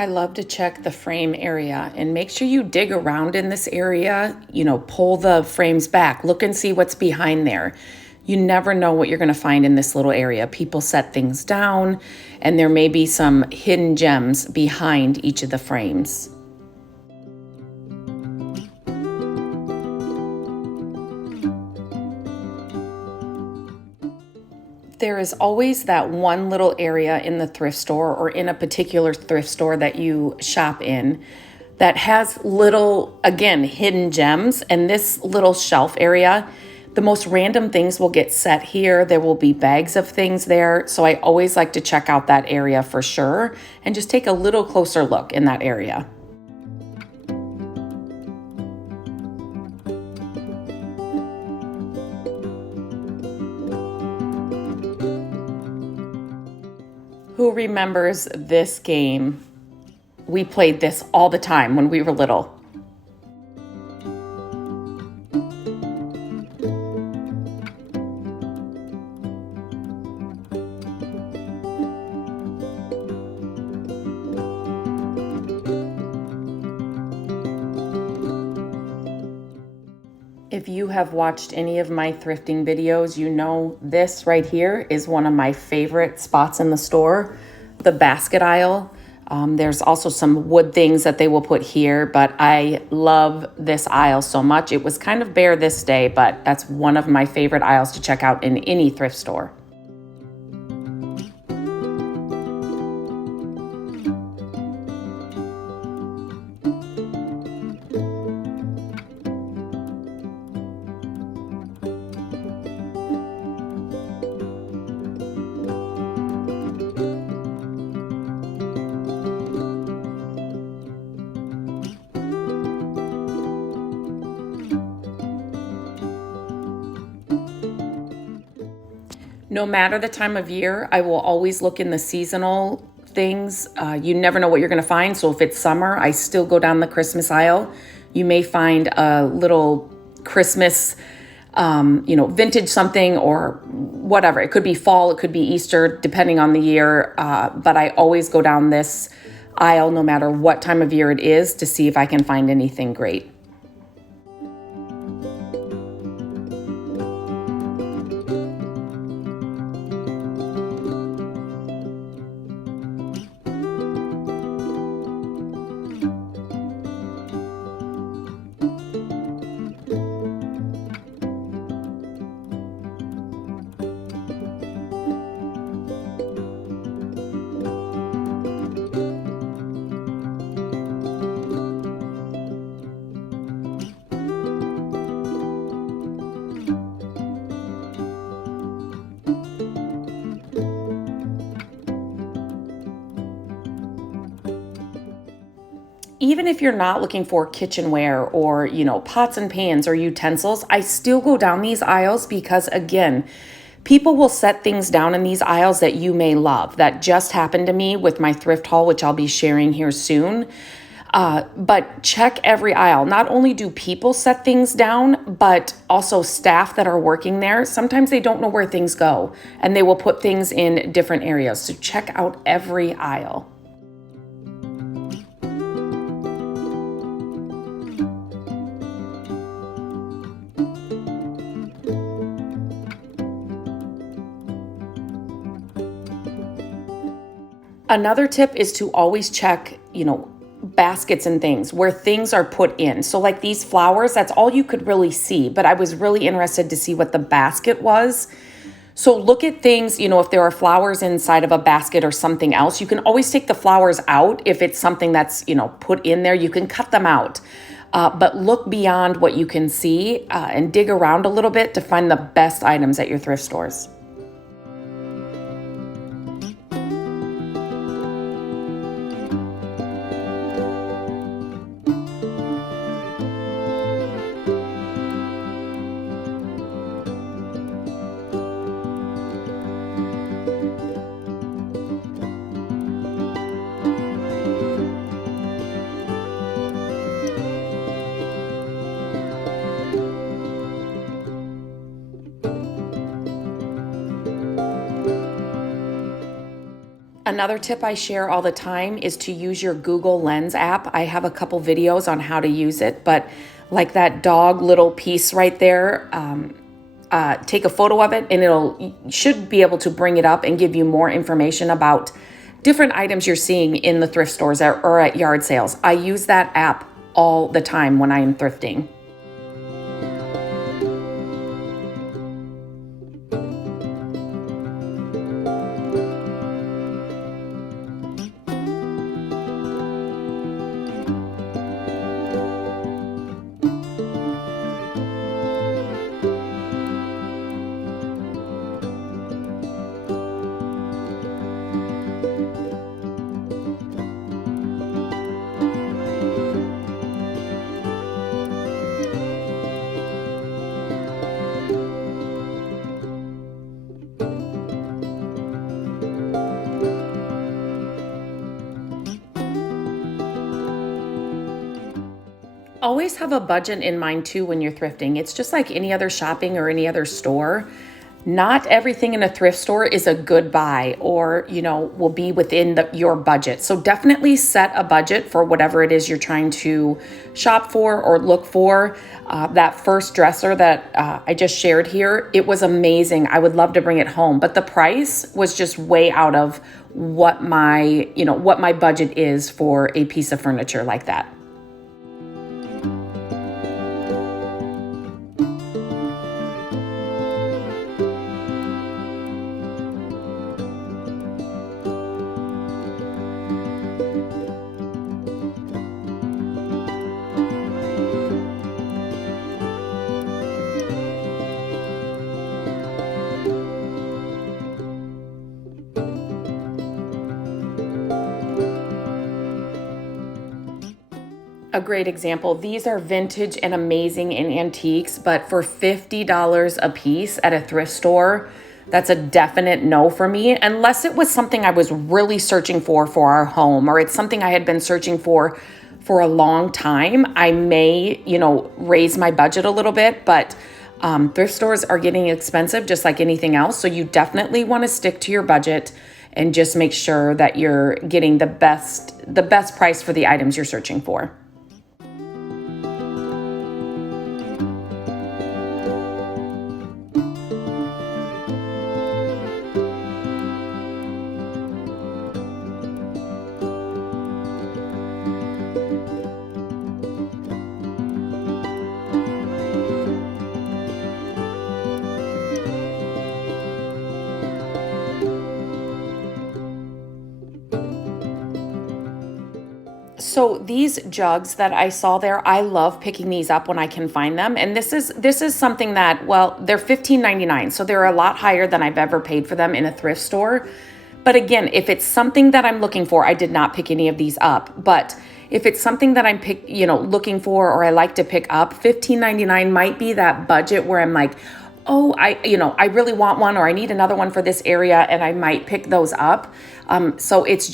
I love to check the frame area and make sure you dig around in this area, pull the frames back, look and see what's behind there. You never know what you're going to find in this little area. People set things down, and there may be some hidden gems behind each of the frames. There is always that one little area in the thrift store or in a particular thrift store that you shop in that has little, again, hidden gems. And this little shelf area, the most random things will get set here. There will be bags of things there. So I always like to check out that area for sure and just take a little closer look in that area. Who remembers this game? We played this all the time when we were little. If you have watched any of my thrifting videos, you know this right here is one of my favorite spots in the store, the basket aisle. There's also some wood things that they will put here, but I love this aisle so much. It was kind of bare this day, but that's one of my favorite aisles to check out in any thrift store. No matter the time of year, I will always look in the seasonal things. You never know what you're going to find. So if it's summer, I still go down the Christmas aisle. You may find a little Christmas, vintage something or whatever. It could be fall, it could be Easter, depending on the year. But I always go down this aisle no matter what time of year it is to see if I can find anything great. Even if you're not looking for kitchenware or, pots and pans or utensils, I still go down these aisles because, again, people will set things down in these aisles that you may love. That just happened to me with my thrift haul, which I'll be sharing here soon. But check every aisle. Not only do people set things down, but also staff that are working there. Sometimes they don't know where things go, and they will put things in different areas. So check out every aisle. Another tip is to always check, baskets and things where things are put in. So like these flowers, that's all you could really see, but I was really interested to see what the basket was. So look at things, if there are flowers inside of a basket or something else, you can always take the flowers out. If it's something that's, put in there, you can cut them out. But look beyond what you can see and dig around a little bit to find the best items at your thrift stores. Another tip I share all the time is to use your Google Lens app. I have a couple videos on how to use it, but like that dog little piece right there, take a photo of it and you should be able to bring it up and give you more information about different items you're seeing in the thrift stores or at yard sales. I use that app all the time when I am thrifting. Always have a budget in mind too when you're thrifting. It's just like any other shopping or any other store. Not everything in a thrift store is a good buy or, will be within your budget. So definitely set a budget for whatever it is you're trying to shop for or look for. That first dresser that I just shared here, it was amazing. I would love to bring it home, but the price was just way out of what my budget is for a piece of furniture like that. A great example. These are vintage and amazing and antiques, but for $50 a piece at a thrift store, that's a definite no for me, unless it was something I was really searching for our home, or it's something I had been searching for a long time. I may, raise my budget a little bit, but thrift stores are getting expensive just like anything else. So you definitely want to stick to your budget and just make sure that you're getting the best price for the items you're searching for. So these jugs that I saw there, I love picking these up when I can find them. And this is something that, they're $15.99. So they're a lot higher than I've ever paid for them in a thrift store. But again, if it's something that I'm looking for, I did not pick any of these up. But if it's something that I'm looking for or I like to pick up, $15.99 might be that budget where I'm like, oh, I really want one, or I need another one for this area, and I might pick those up. So it's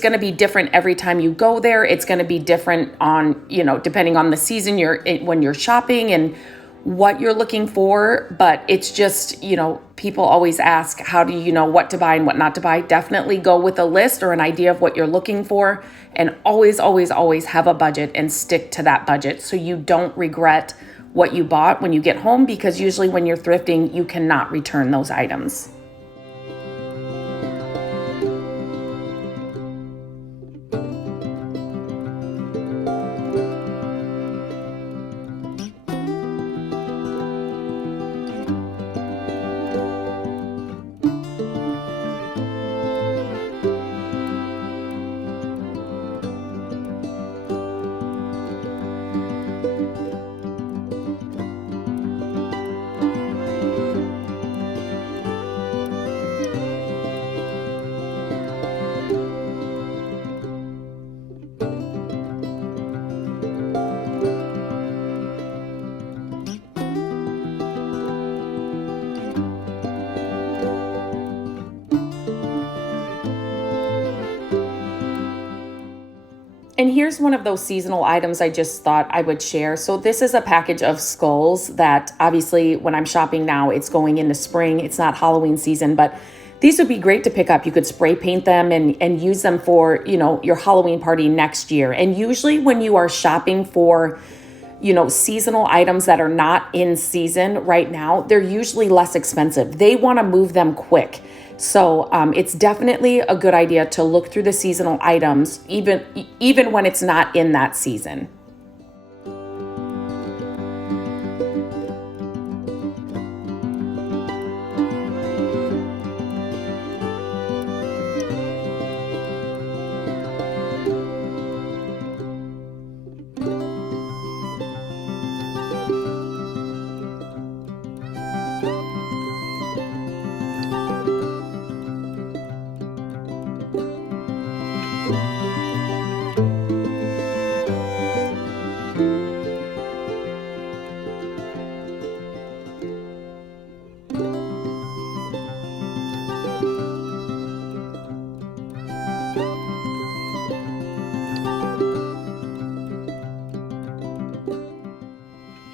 going to be different every time you go there. It's going to be different on, depending on the season when you're shopping and what you're looking for. But it's just, people always ask, how do you know what to buy and what not to buy? Definitely go with a list or an idea of what you're looking for, and always, always, always have a budget and stick to that budget so you don't regret what you bought when you get home, because usually when you're thrifting, you cannot return those items. And here's one of those seasonal items I just thought I would share. So this is a package of skulls that obviously when I'm shopping now, it's going into spring. It's not Halloween season, but these would be great to pick up. You could spray paint them and use them for, your Halloween party next year. And usually when you are shopping for, seasonal items that are not in season right now, they're usually less expensive. They want to move them quick. So it's definitely a good idea to look through the seasonal items, even when it's not in that season.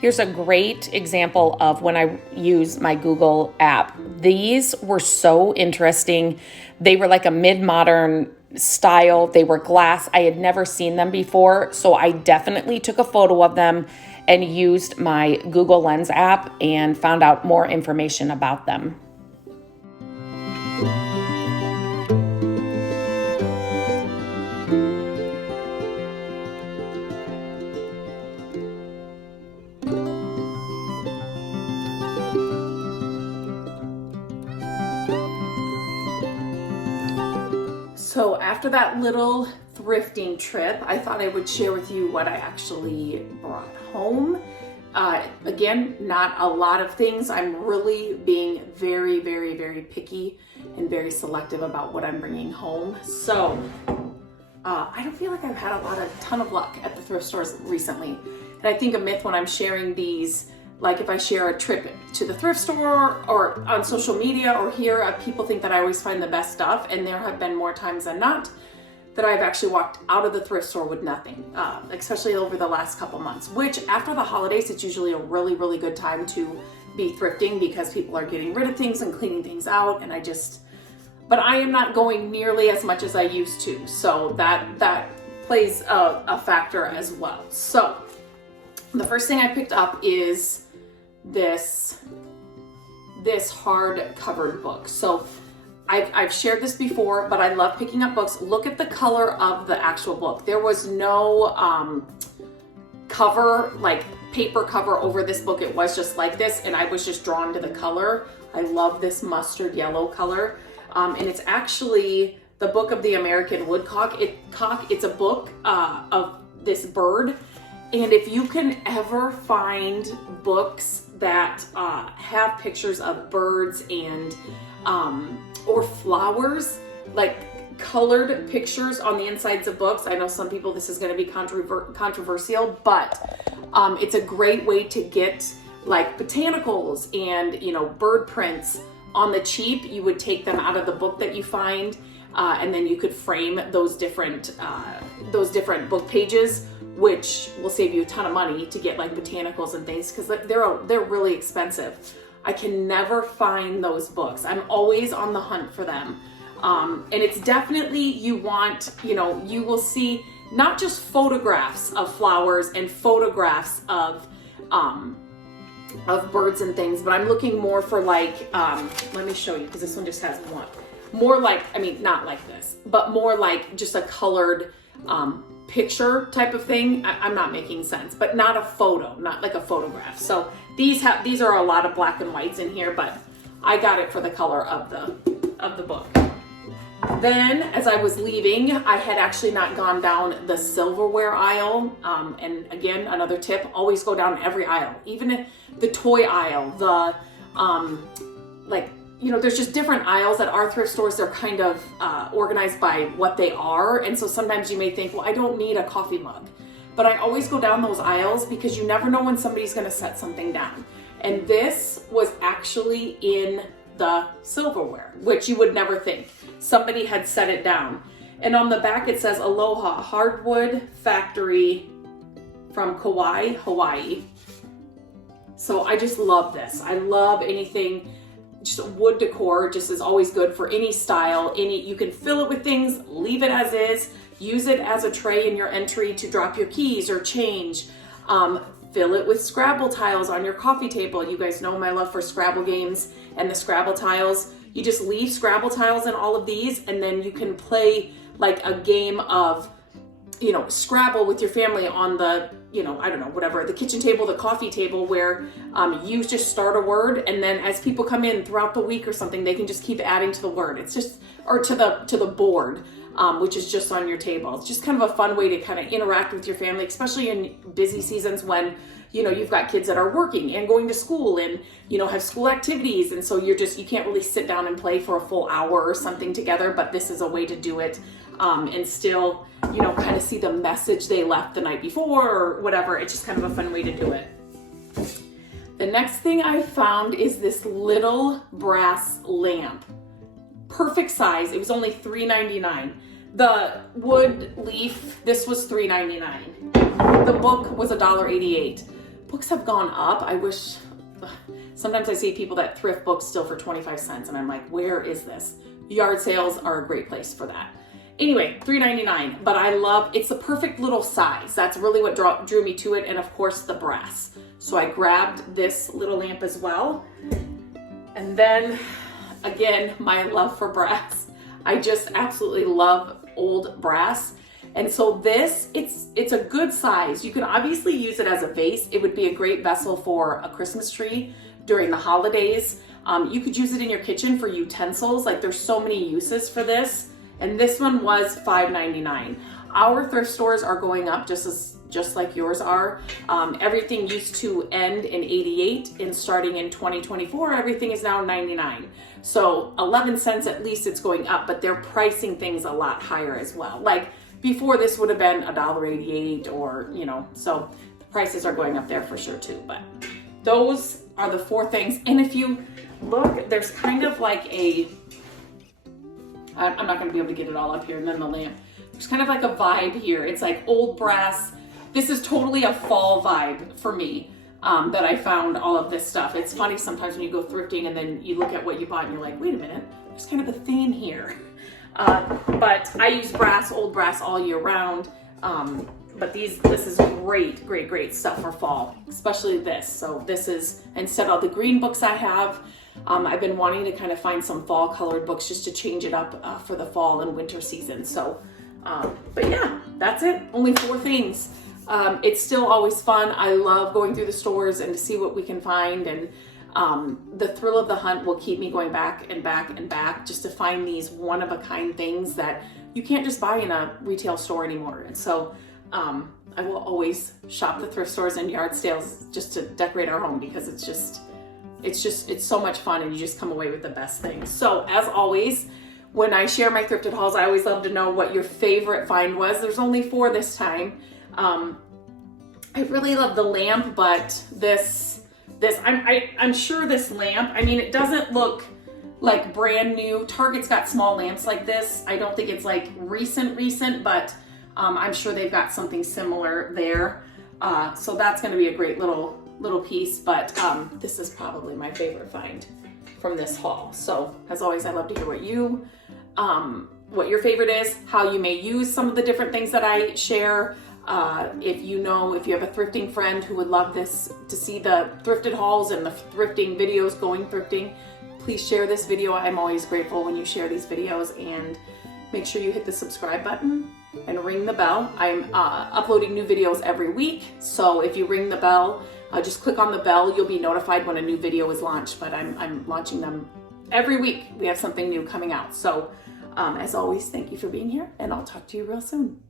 Here's a great example of when I use my Google app. These were so interesting. They were like a mid-modern style. They were glass. I had never seen them before, so I definitely took a photo of them and used my Google Lens app and found out more information about them. So after that little thrifting trip, I thought I would share with you what I actually brought home. Again, not a lot of things. I'm really being very, very, very picky and very selective about what I'm bringing home. So I don't feel like I've had a ton of luck at the thrift stores recently. And I think a myth when I'm sharing these, like if I share a trip to the thrift store or on social media or here, people think that I always find the best stuff. And there have been more times than not that I've actually walked out of the thrift store with nothing, especially over the last couple months, which after the holidays, it's usually a really, really good time to be thrifting because people are getting rid of things and cleaning things out. And but I am not going nearly as much as I used to. So that plays a factor as well. So the first thing I picked up is this hard covered book. So I've shared this before, but I love picking up books. Look at the color of the actual book. There was no cover, like paper cover over this book. It was just like this, and I was just drawn to the color. I love this mustard yellow color. And it's actually the Book of the American Woodcock. It's a book of this bird. And if you can ever find books that have pictures of birds and or flowers, like colored pictures on the insides of books. I know some people, this is going to be controversial, but it's a great way to get like botanicals and, bird prints on the cheap. You would take them out of the book that you find, and then you could frame those different book pages, which will save you a ton of money to get like botanicals and things, because they're really expensive. I can never find those books. I'm always on the hunt for them. And it's definitely, you will see not just photographs of flowers and photographs of birds and things, but I'm looking more for like, let me show you, because this one just has one. More like, not like this, but more like just a colored picture type of thing. I'm not making sense, but not a photo, not like a photograph. So these are a lot of black and whites in here, but I got it for the color of the book. Then as I was leaving, I had actually not gone down the silverware aisle. And again, another tip, always go down every aisle, even the toy aisle, there's just different aisles at our thrift stores. They're kind of organized by what they are. And so sometimes you may think, well, I don't need a coffee mug. But I always go down those aisles because you never know when somebody's going to set something down. And this was actually in the silverware, which you would never think. Somebody had set it down. And on the back it says Aloha Hardwood Factory from Kauai, Hawaii. So I just love this. I love anything just wood decor just is always good for any style. You can fill it with things, leave it as is, use it as a tray in your entry to drop your keys or change. Fill it with Scrabble tiles on your coffee table. You guys know my love for Scrabble games and the Scrabble tiles. You just leave Scrabble tiles in all of these, and then you can play like a game of, you know, Scrabble with your family on the, you know, I don't know, whatever, the kitchen table, the coffee table, where you just start a word, and then as people come in throughout the week or something, they can just keep adding to the word. It's just, or to the board, which is just on your table. It's just kind of a fun way to kind of interact with your family, especially in busy seasons when, you know, you've got kids that are working and going to school and, you know, have school activities. And so you can't really sit down and play for a full hour or something together, but this is a way to do it and still, you know, kind of see the message they left the night before or whatever. It's just kind of a fun way to do it. The next thing I found is this little brass lamp. Perfect size. It was only $3.99. The wood leaf, this was $3.99. The book was $1.88. Books have gone up. I wish, sometimes I see people that thrift books still for 25 cents and I'm like, where is this? Yard sales are a great place for that. Anyway, $3.99, but I love, it's the perfect little size. That's really what drew me to it, and of course the brass. So I grabbed this little lamp as well. And then, again, my love for brass. I just absolutely love old brass. And so this, it's a good size. You can obviously use it as a vase. It would be a great vessel for a Christmas tree during the holidays. You could use it in your kitchen for utensils. Like, there's so many uses for this. And this one was $5.99. Our thrift stores are going up just like yours are. Everything used to end in '88, and starting in 2024, everything is now $99. So 11 cents at least it's going up, but they're pricing things a lot higher as well. Like before, this would have been $1.88, or, you know, so the prices are going up there for sure too. But those are the 4 things. And if you look, there's kind of like I'm not gonna be able to get it all up here, and then the lamp. There's kind of like a vibe here. It's like old brass. This is totally a fall vibe for me, that I found all of this stuff. It's funny sometimes when you go thrifting and then you look at what you bought and you're like, wait a minute, there's kind of a theme here. But I use brass, old brass all year round. But this is great stuff for fall, especially this. So this is, instead of the green books I have, I've been wanting to kind of find some fall colored books just to change it up for the fall and winter season. So, but yeah, that's it. Only 4 things. It's still always fun. I love going through the stores and to see what we can find. And the thrill of the hunt will keep me going back and back and back just to find these one-of-a-kind things that you can't just buy in a retail store anymore. And so I will always shop the thrift stores and yard sales just to decorate our home, because it's so much fun, and you just come away with the best things. So as always, when I share my thrifted hauls, I always love to know what your favorite find was. There's only 4 this time. I really love the lamp, but I'm sure this lamp, I mean, it doesn't look like brand new. Target's got small lamps like this. I don't think it's like recent, but I'm sure they've got something similar there. So that's gonna be a great little piece, but this is probably my favorite find from this haul. So as always, I love to hear what your favorite is, how you may use some of the different things that I share. If you have a thrifting friend who would love this, to see the thrifted hauls and the thrifting videos going thrifting, please share this video. I'm always grateful when you share these videos, and make sure you hit the subscribe button and ring the bell. I'm uploading new videos every week, so if you ring the bell, just click on the bell, you'll be notified when a new video is launched, but I'm launching them every week. We have something new coming out. So as always, thank you for being here, and I'll talk to you real soon.